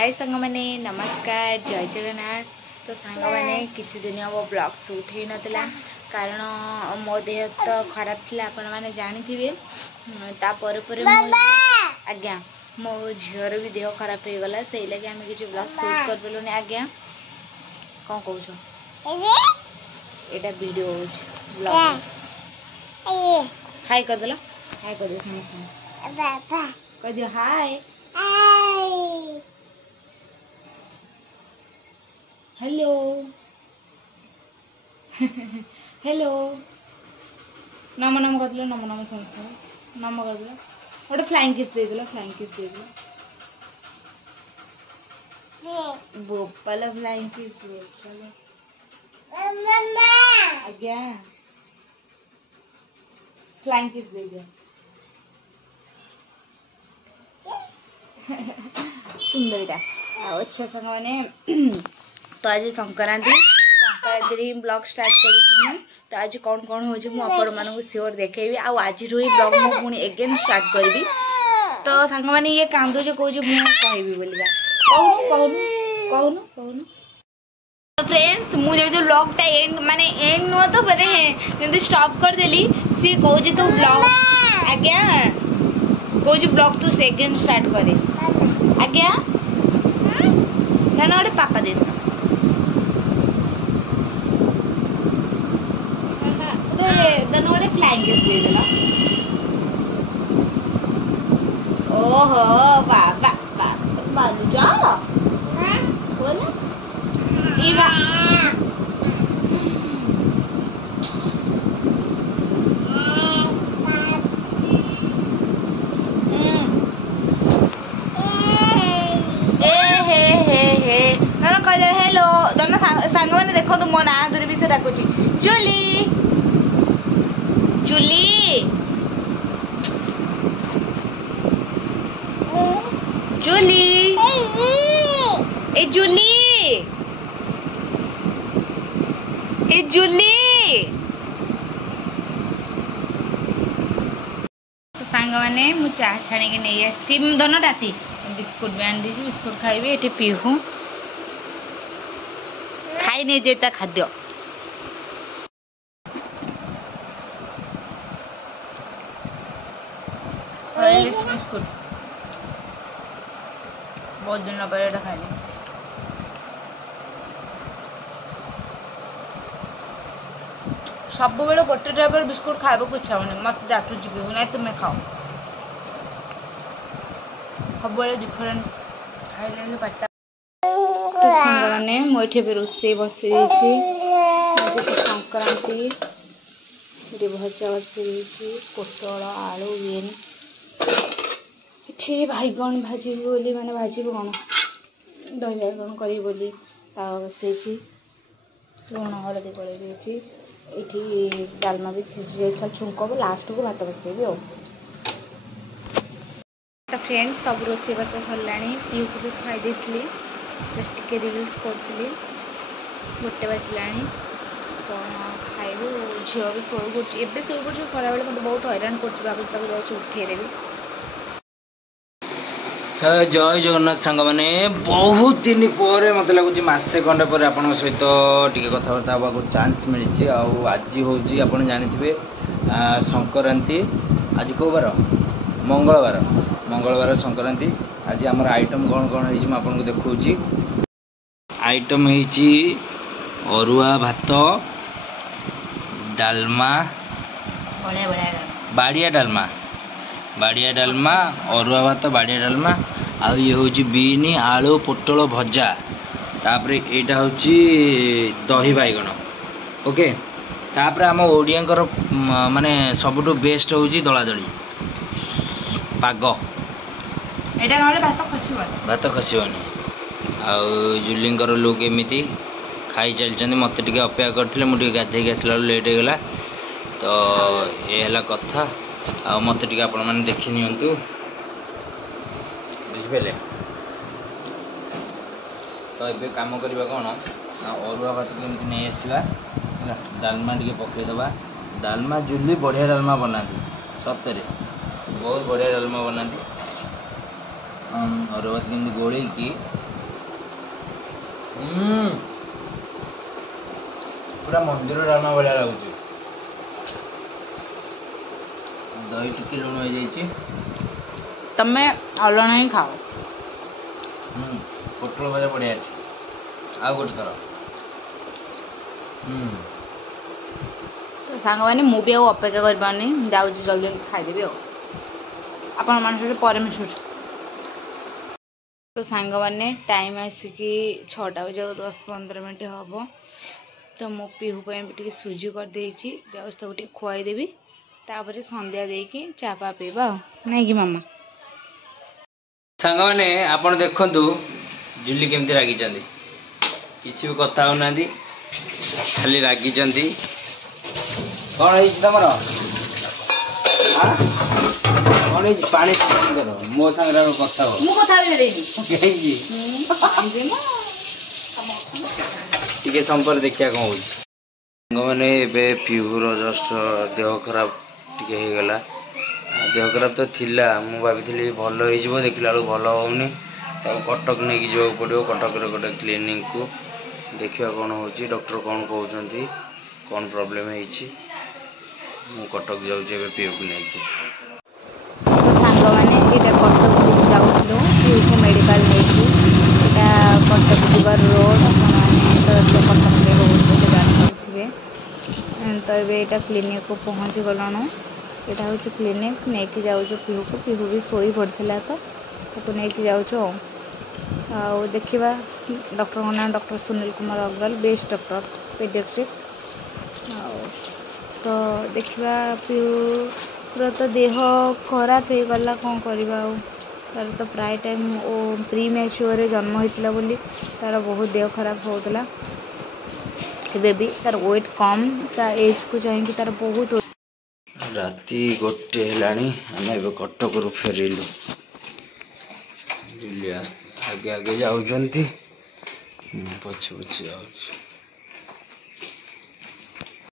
हाय सांग मैंने नमस्कार जय जगन्नाथ। तो सांग मैंने किसी दिन हम ब्लॉग शूट हो नाला कारण मो देह तो खराब थी आपण मैंने जानी थे। आज्ञा मो झीर भी देह खराब हो गला से लगे आम किसी ब्लॉग शूट कर पार्लुनि। आज्ञा कौन कौन एटा वीडियो ब्लॉग हाय कर देला हाय कर दे समस्त कह दियो हाय हेलो हेलो नम नम कर दिलो नम नम समस्त नम कर दिलो गोटे फ्लाइंग किस दे दिलो फ्लाइंग किस दे दिलो बोपाल फ्लाइंग किस बोपाल आज्ञा फ्लाइंग किस दे दियो सुंदरटा अच्छा सांग मैंने तो आज संक्रांति संक्रांति ब्लॉग स्टार्ट करूँ। तो आज कौन कौन हो आपण मानक सियोर देखेबी आज ही ब्लॉग मु पुणी एगेन स्टार्ट करी। तो सांग मैंने ये कांदो जो कह कहबी बोलिका कहूनु कहूनु कहूनु तो फ्रेंड्स मुझे जो ब्लॉग टा एंड माने एंड नुह तो मैंने स्टॉप कर देली सी कहूँ तू ब्लॉग आज्ञा कहूँ ब्लॉग तू सेकेंड स्टार्ट करे आज्ञा ना गोटे पापा दे देना गोटे फ्लाइंग किस दे देला ओहो बाबा बाबा बालू जा बोल ई बा हेलो दोनों सांग मैंने देखो तो मो ना धरी भी से डाकुची जूली जूली जूली ए जूली ए जूली सांग मैंने मु चा छाणी के नहीं आसी दोनों राती बिस्कुट भी आनी दी बिस्कुट खाइबी ये पीहू खाई नहीं जेता खाद्य बिस्कुट बहुत दिन पर खाई सब बेले गोटे टाइप बिस्कुट खाइबा को इच्छा होनी मत डाटुची भी ना तुम्हें खाओ सब बेले डिफरेंट खाइले पाटा। तो सांगने मुझे भी रोसे बसी संक्रांति भजा बसी पोटल आलू बीन ये बैगन भाजी बोली माने भाजी कौन दही बैगन करी बोली बसई लुण हलदी कर ये डालमा भी सीझी जाए छुंक लास्ट को भात बसेबी आ। तो फ्रेंड्स सब रोसे बस सरला पीहू को भी खाई देती जस्ट टे रिल्स करी गोटे बाजला कौन खाइबू झील भी शोई पड़े शोई पड़े खरा बेले मतलब बहुत हैरान कर उठेदेवी। जय जगन्नाथ सांग मैंने बहुत दिन पर मत लगुच मसे खंडे पर आप सहित टी कथबार्ता हाँ चान्स मिली आज हूँ आप जानी संक्रांति आज कौ बार मंगलवार मंगलवार संक्रांति आज आम आइटम कौन कौन है आपको देखी आइटम है अरुआ भात डालमा बाड़िया डालमा अरुआ भात बाड़िया डालमा आ ये हूँ बीन आलू पोटल भजा तापर यहाँ हूँ दही बैगण ओके तापर आम ओडियांकर माने सबुठु बेस्ट हूँ दलादली पाग भात खसबनी आुलींर लुक एमती खाई चलते मत टे अपेक्षा करते मुझे गाधे आसला लेट होगा तो ये है कथा आ मत टे आपण मैंने देखी नियंतु बुझिपारे। तो ये कम करवा कौन अरुआ भात केमती नहीं आसवा डालमा टे पकईदबा डालमा जुली बढ़िया डालमा बनाती सप्ताह बहुत बढ़िया डालमा बनाती अरुआ भात केमती गोल पूरा मंदिर डालमा भाया लगुच दही टिके लुण हो जाइए तमें अलना ही खाओ पोटल भजा बढ़िया आ गोटे थर तो सांग मैंने मुझे आउ अपेक्षा कर पानी जाऊँ जल्दी जल्दी खाईदेवी आपण मान पर मिशुच तो सांग मैंने टाइम आसिकी 6टा बजे 10-15 मिनट हम तो मो पीहू भी टे सुजी करदे जाऊँ गोटे खुआईदेवी तापर संध्या देकी चा पा पीवा नहीं कि मामा सांग मैंने आपण देखंतु जुली केमती रागी किसी भी कथा होना खाली रागी कौन है तुमर कौन है पानी मो सांग कथा हो टे संपर देखिया कौन हो मैंने पीहूर जस्ट देह खराब टे होगला देह खराब तो थिला मु भाभी भल हो देखला बेलू भल होनी कटक नहीं जावाक पड़ो कटक गोटे क्लिनिक को देखा कौन हो डॉक्टर कौन कहते कौन प्रॉब्लम है कटक जाऊँ पीहू को लेकिन सांग मैंने यहाँ कटक जाऊँ पीहू को मेडिकल नहीं कटक जीवार रोड कटक में रोड जानी तो ये क्लिनिक को पहुँची गलुँ यहाँ हूँ क्लिनिक नहीं जाऊँ पीहू को पीहू भी शोई पड़ता तो नहीं जाऊँ देखा डॉक्टर का नाम doctor Sunil Kumar Agrawal best doctor paediatric तो देखा पीहूर तो देह खराब हो गला कौन करवा तार तो प्राय टाइम ओ प्री मैच्योर जन्म होता बोली तार बहुत देह खराब होता भी तार वेट कम एज को चाहिए तार बहुत राति 1 हेलानी आम कटक फेरिलु आगे आगे जाऊँ पछे पछे जाऊँ।